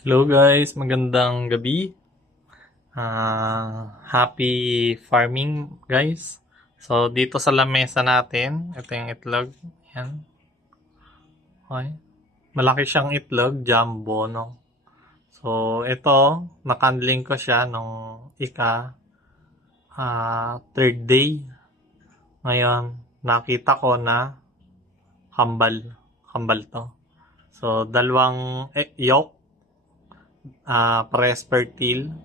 Hello guys, magandang gabi. Happy farming guys. So dito sa lamesa natin, ito yung itlog. Yan. Okay. Malaki siyang itlog, jumbo no. So ito, nakandling ko siya nung third day. Ngayon, nakita ko na kambal. Kambal to. So dalawang yolk, parehas fertile.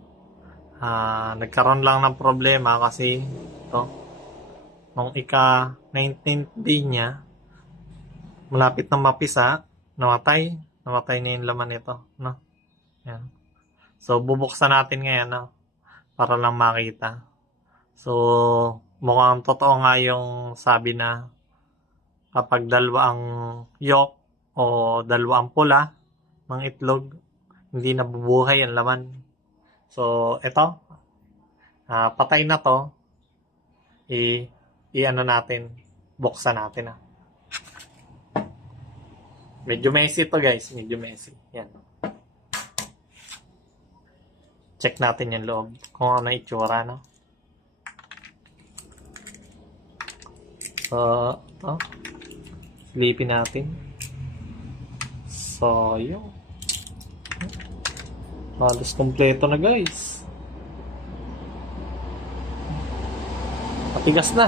Nagkaroon lang ng problema kasi ito, nung ika-19th day niya, malapit na mapisa, namatay. Namatay na yung laman nito. No? Yan. So, bubuksan natin ngayon no? Para lang makita. So, mukhang totoo nga yung sabi na kapag dalawa ang yolk o dalawa ang pula ng itlog, hindi nabubuhay ang laman. So, ito, patay na to, i-ano natin, buksan natin Medyo messy to guys, medyo messy. Yan. Check natin yung loob, kung ano itsura, no? So, ito. Silipin natin. So, yun. Halos kompleto na guys. Matigas na.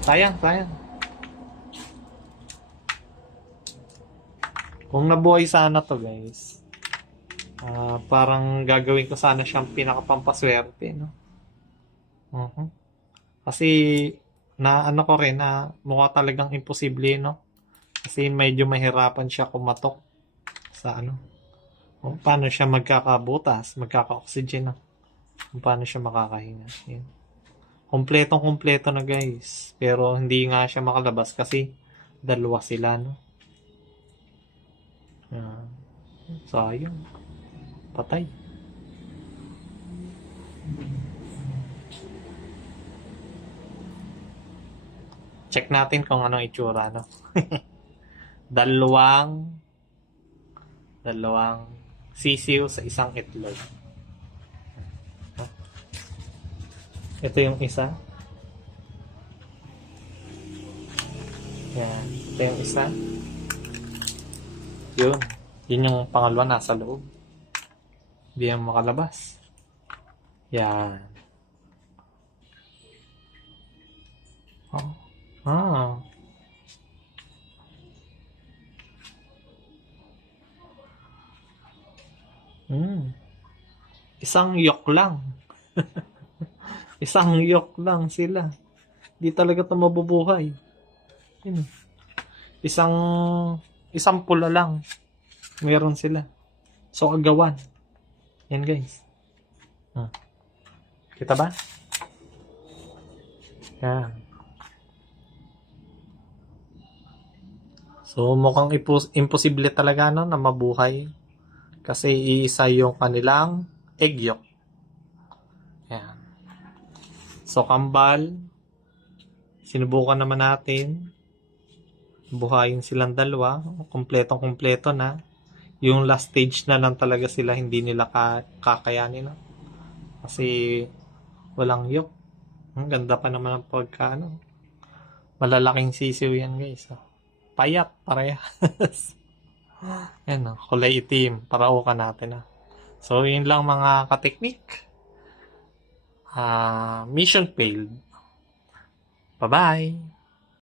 Sayang. Kung nabuhay sana to guys, parang gagawin ko sana siyang pinakapampaswerte, no? Kasi na ano ko rin na mukha talagang imposible, no? Kasi medyo mahirapan siya kumatok sa ano. Kung paano siya magkakabutas, magkaka-oxygen, no? Kung paano siya makakahinga. Yan. Kompletong-kompleto na guys. Pero hindi nga siya makalabas kasi dalawa sila, no? Sayang. Patay. Check natin kung anong itsura, no? dalawang sisiw sa isang itlog. Ito yung isa. Yan. Ito yung isa. Yun yung pangalawa nasa loob. Hindi yan makalabas. Yan. Oh. Isang yok lang. Isang yok lang sila. Di talaga ito mabubuhay. Yun. Isang pula lang. Meron sila. So, agawan. Yan guys. Kita ba? Yan. So, mukhang imposible talaga no, na mabuhay. Kasi iisa yung kanilang egg yolk. Yan. So, kambal. Sinubukan naman natin. Buhayin silang dalawa. Kompletong-kompleto na. Yung last stage na lang talaga sila hindi nila kakayanin. No? Kasi walang yolk. Ang ganda pa naman ang pagkaano. Malalaking sisiw yan guys. Payat, parehas. Yan, kulay itim. Paraukan natin. So, yun lang mga kateknik. Mission failed. Bye-bye!